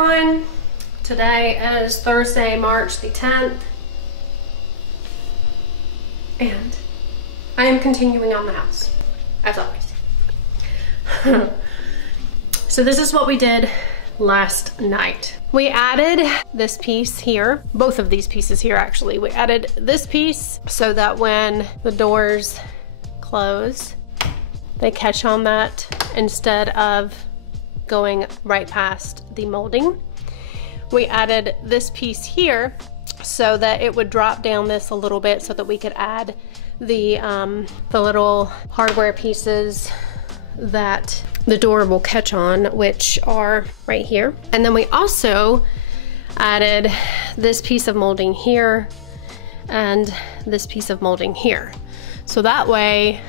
everyone. Today is Thursday, March the 10th. And I am continuing on the house, as always. So this is what we did last night. We added this piece here, both of these pieces here actually. We added this piece so that when the doors close, they catch on that instead of going right past the molding. We added this piece here so that it would drop down this a little bit so that we could add the little hardware pieces that the door will catch on, which are right here. And then we also added this piece of molding here and this piece of molding here. So that way,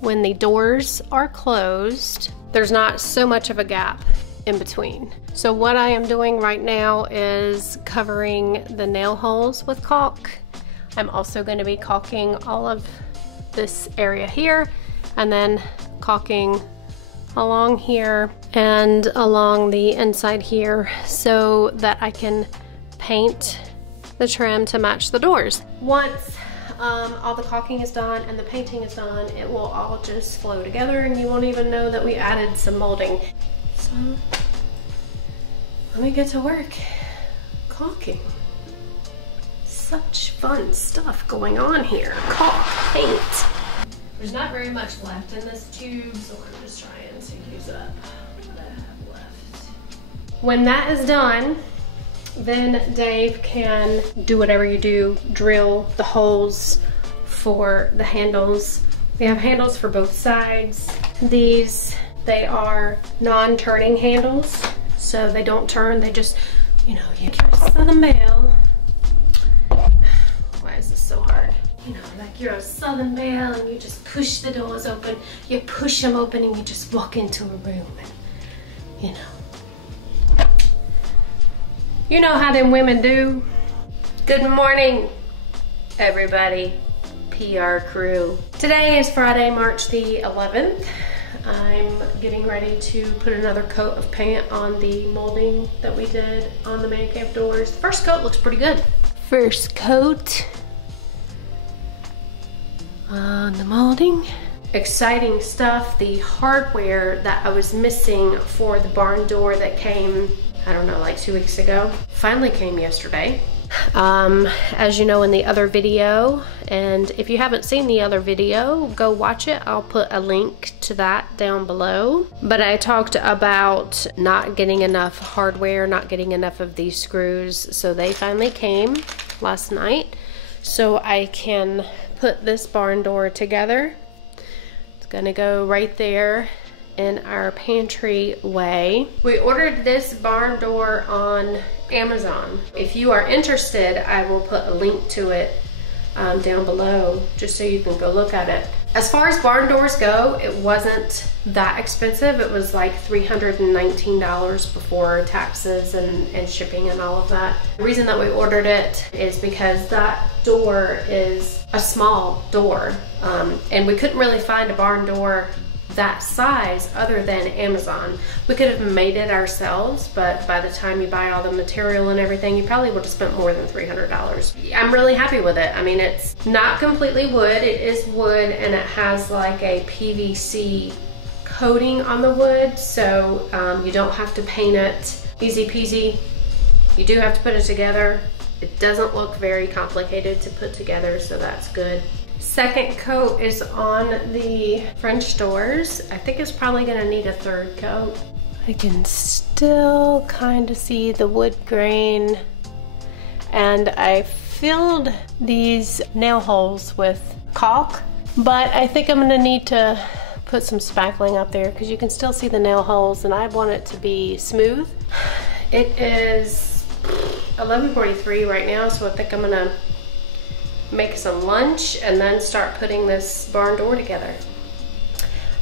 when the doors are closed, there's not so much of a gap in between. So what I am doing right now is covering the nail holes with caulk. I'm also going to be caulking all of this area here and then caulking along here and along the inside here so that I can paint the trim to match the doors. Once all the caulking is done and the painting is done, it will all just flow together and you won't even know that we added some molding. So let me get to work caulking. Such fun stuff going on here. Caulk, paint. There's not very much left in this tube, so I'm just trying to use up what I have left. When that is done, then Dave can do whatever you do, drill the holes for the handles. We have handles for both sides. These, they are non-turning handles, so they don't turn, they just, you know, you get a Southern Belle. Why is this so hard? You know, like you're a Southern Belle and you just push the doors open, you push them open and you just walk into a room and, you know. You know how them women do. Good morning, everybody, PR crew. Today is Friday, March the 11th. I'm getting ready to put another coat of paint on the molding that we did on the man cave doors. The first coat looks pretty good. First coat on the molding. Exciting stuff. The hardware that I was missing for the barn door that came, I don't know, like 2 weeks ago, finally came yesterday. As you know in the other video, and if you haven't seen the other video, go watch it. I'll put a link to that down below. But I talked about not getting enough hardware, not getting enough of these screws, so they finally came last night. So I can put this barn door together. It's gonna go right there in our pantry way. We ordered this barn door on Amazon. If you are interested, I will put a link to it down below just so you can go look at it. As far as barn doors go, it wasn't that expensive. It was like $319 before taxes and shipping and all of that. The reason that we ordered it is because that door is a small door, and we couldn't really find a barn door that size other than Amazon. We could have made it ourselves, but by the time you buy all the material and everything, you probably would have spent more than $300. I'm really happy with it. I mean, it's not completely wood. It is wood and it has like a PVC coating on the wood, so you don't have to paint it. Easy peasy. You do have to put it together. It doesn't look very complicated to put together, so that's good. Second coat is on the French doors. I think it's probably gonna need a third coat. I can still kind of see the wood grain, and I filled these nail holes with caulk, but I think I'm gonna need to put some spackling up there because you can still see the nail holes and I want it to be smooth. It is 11:43 right now, so I think I'm gonna make some lunch and then start putting this barn door together.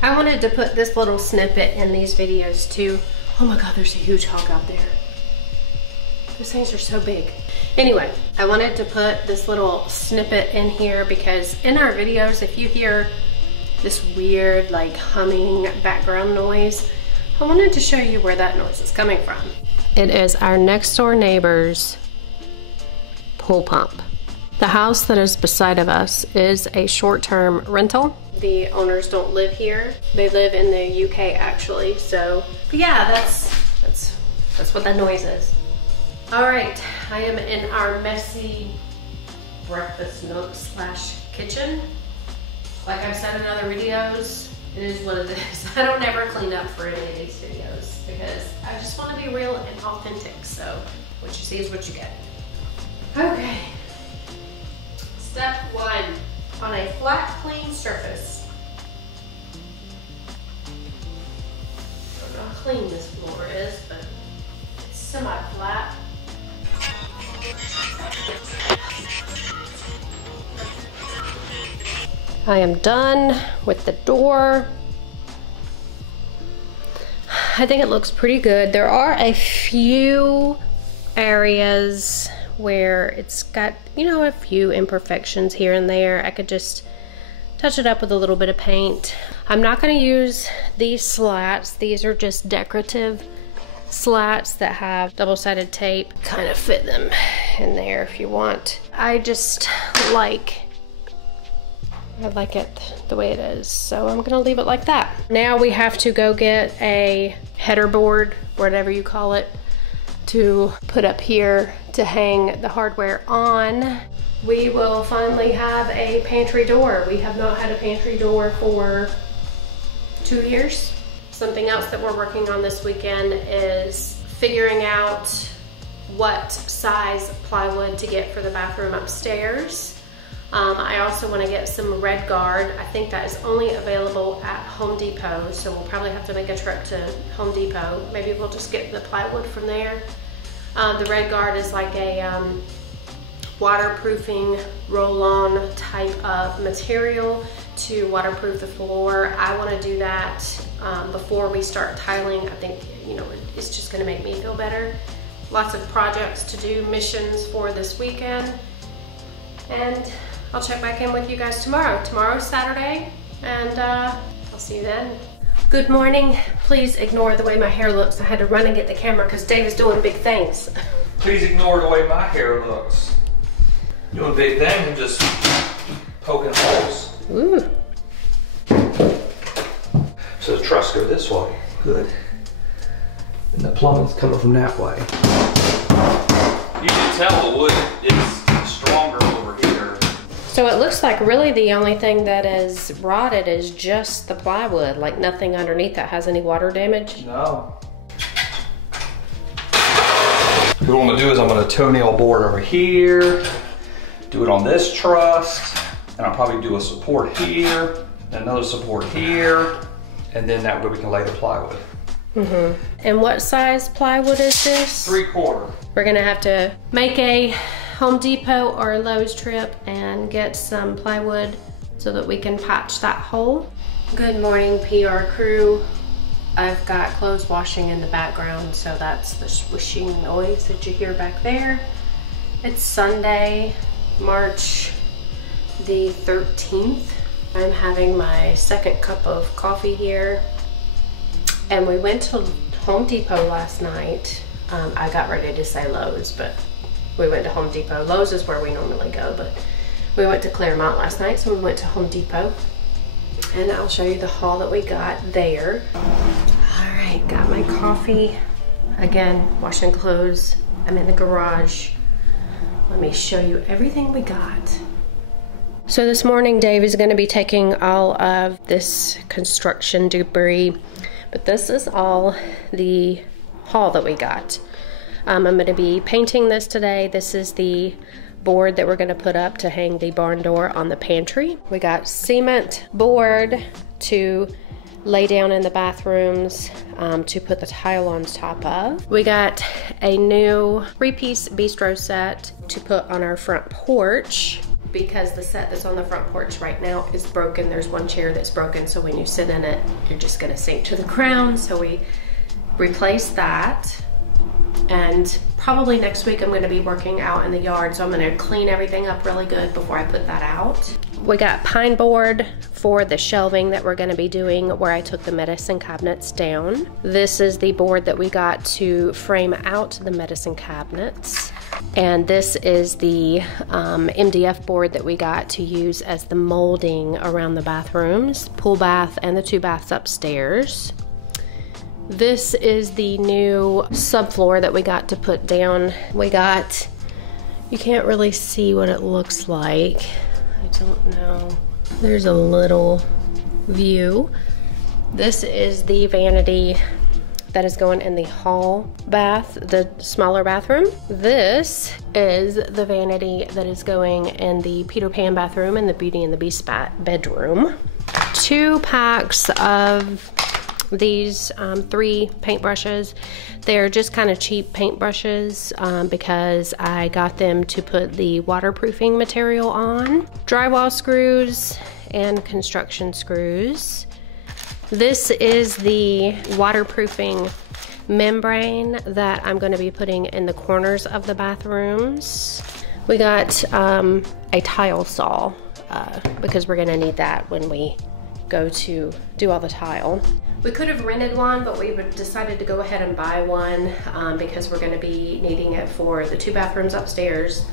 I wanted to put this little snippet in these videos too. Oh my God, there's a huge hog out there. Those things are so big. Anyway, I wanted to put this little snippet in here because in our videos, if you hear this weird like humming background noise, I wanted to show you where that noise is coming from. It is our next door neighbor's pool pump. The house that is beside of us is a short-term rental. The owners don't live here. They live in the UK actually, so, but yeah, that's what that noise is. All right, I am in our messy breakfast nook / kitchen. Like I've said in other videos, it is what it is. I don't ever clean up for any of these videos because I just want to be real and authentic. So what you see is what you get. Okay. Step 1, on a flat, clean surface. I don't know how clean this floor is, but it's semi-flat. I am done with the door. I think it looks pretty good. There are a few areas where it's got, you know, a few imperfections here and there. I could just touch it up with a little bit of paint. I'm not going to use these slats. These are just decorative slats that have double-sided tape. Kind of fit them in there if you want. I just like it the way it is, so I'm gonna leave it like that. Now we have to go get a header board, whatever you call it, to put up here to hang the hardware on. We will finally have a pantry door. We have not had a pantry door for 2 years. Something else that we're working on this weekend is figuring out what size plywood to get for the bathroom upstairs. I also want to get some red guard. I think that is only available at Home Depot, so we'll probably have to make a trip to Home Depot. Maybe we'll just get the plywood from there. The red guard is like a waterproofing roll-on type of material to waterproof the floor. I want to do that before we start tiling. I think, you know, it's just going to make me feel better. Lots of projects to do, missions for this weekend, and I'll check back in with you guys tomorrow. Tomorrow's Saturday, and I'll see you then. Good morning. Please ignore the way my hair looks. I had to run and get the camera because Dave is doing big things. Please ignore the way my hair looks. Doing big things and just poking holes. Ooh. So the truss go this way. Good. And the plumbing's coming from that way. You can tell the wood is stronger over here. So it looks like really the only thing that is rotted is just the plywood, like nothing underneath that has any water damage. No. What I'm gonna do is I'm gonna toenail board over here, do it on this truss, and I'll probably do a support here, another support here, and then that way we can lay the plywood. Mm-hmm. And what size plywood is this? 3/4. We're gonna have to make a Home Depot or a Lowe's trip and get some plywood so that we can patch that hole. Good morning, PR crew. I've got clothes washing in the background, so that's the swishing noise that you hear back there. It's Sunday, March the 13th. I'm having my second cup of coffee here. And we went to Home Depot last night. I got ready to say Lowe's, but we went to Home Depot. Lowe's is where we normally go, but we went to Claremont last night, so we went to Home Depot. And I'll show you the haul that we got there. All right, got my coffee. Again, washing clothes. I'm in the garage. Let me show you everything we got. So this morning, Dave is gonna be taking all of this construction debris, but this is all the haul that we got. I'm gonna be painting this today. This is the board that we're gonna put up to hang the barn door on the pantry. We got cement board to lay down in the bathrooms to put the tile on top of. We got a new 3-piece bistro set to put on our front porch because the set that's on the front porch right now is broken. There's one chair that's broken, so when you sit in it, you're just gonna sink to the ground. So we replaced that. And probably next week I'm gonna be working out in the yard, so I'm gonna clean everything up really good before I put that out. We got pine board for the shelving that we're gonna be doing where I took the medicine cabinets down. This is the board that we got to frame out the medicine cabinets. And this is the MDF board that we got to use as the molding around the bathrooms, pool bath and the 2 baths upstairs. This is the new subfloor that we got to put down. You can't really see what it looks like. I don't know. There's a little view. This is the vanity that is going in the hall bath, the smaller bathroom. This is the vanity that is going in the Peter Pan bathroom and the Beauty and the Beast bedroom. 2 packs of these 3 paintbrushes. They're just kind of cheap paintbrushes because I got them to put the waterproofing material on. Drywall screws and construction screws. This is the waterproofing membrane that I'm going to be putting in the corners of the bathrooms. We got a tile saw because we're going to need that when we go to do all the tile. We could have rented one, but we decided to go ahead and buy one because we're going to be needing it for the 2 bathrooms upstairs,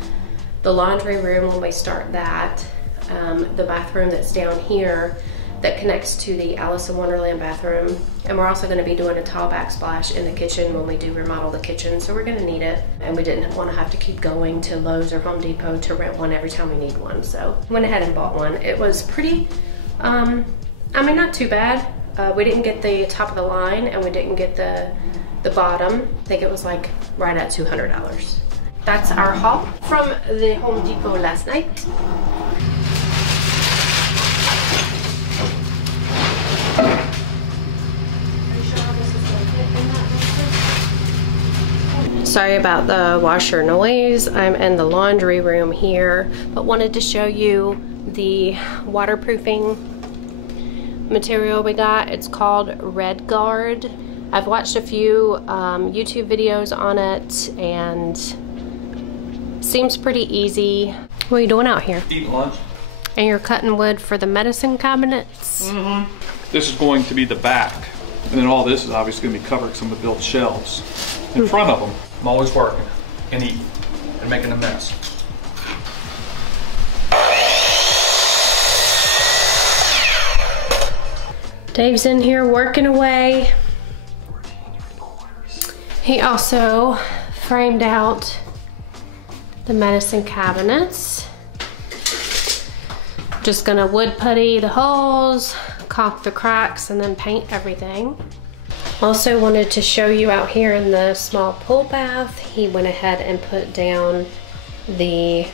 the laundry room when we start that, the bathroom that's down here that connects to the Alice in Wonderland bathroom, and we're also going to be doing a tile backsplash in the kitchen when we do remodel the kitchen, so we're going to need it, and we didn't want to have to keep going to Lowe's or Home Depot to rent one every time we need one, so went ahead and bought one. It was pretty, I mean, not too bad. We didn't get the top of the line and we didn't get the bottom. I think it was like right at $200. That's our haul from the Home Depot last night. Sorry about the washer noise. I'm in the laundry room here, but wanted to show you the waterproofing material we got. It's called Red Guard. I've watched a few YouTube videos on it and seems pretty easy. What are you doing out here? Eating lunch. And you're cutting wood for the medicine cabinets? Mm-hmm. This is going to be the back. And then all this is obviously going to be covering some of the built shelves in front of them. I'm always working and eating and making a mess. Dave's in here working away. He also framed out the medicine cabinets. Just gonna wood putty the holes, caulk the cracks, and then paint everything. Also wanted to show you out here in the small pool bath, he went ahead and put down the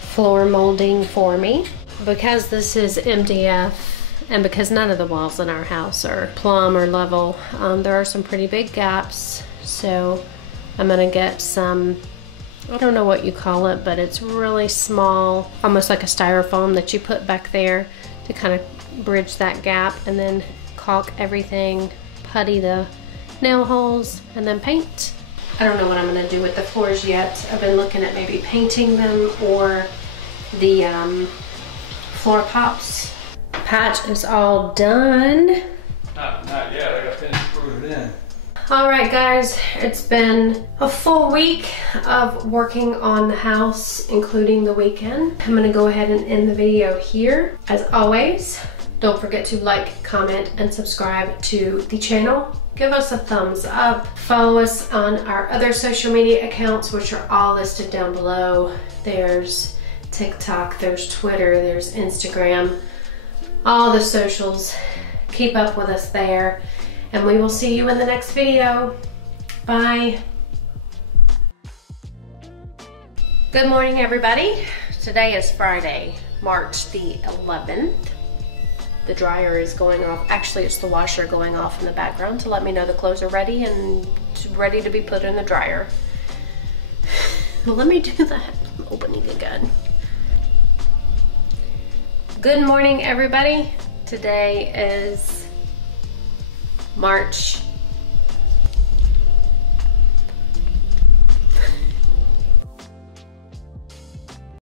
floor molding for me. Because this is MDF, and because none of the walls in our house are plumb or level, there are some pretty big gaps. So I'm gonna get some, I don't know what you call it, but it's really small, almost like a styrofoam that you put back there to kind of bridge that gap, and then caulk everything, putty the nail holes, and then paint. I don't know what I'm gonna do with the floors yet. I've been looking at maybe painting them or the floor pops. Patch is all done. Not yet, I gotta finish screwing it in. All right guys, it's been a full week of working on the house, including the weekend. I'm gonna go ahead and end the video here. As always, don't forget to like, comment, and subscribe to the channel. Give us a thumbs up. Follow us on our other social media accounts, which are all listed down below. There's TikTok, there's Twitter, there's Instagram, all the socials. Keep up with us there, and we will see you in the next video. Bye. Good morning, everybody. Today is Friday, March the 11th. The dryer is going off. Actually, it's the washer going off in the background to let me know the clothes are ready and ready to be put in the dryer. Let me do that. I'm opening again. Good morning, everybody. Today is March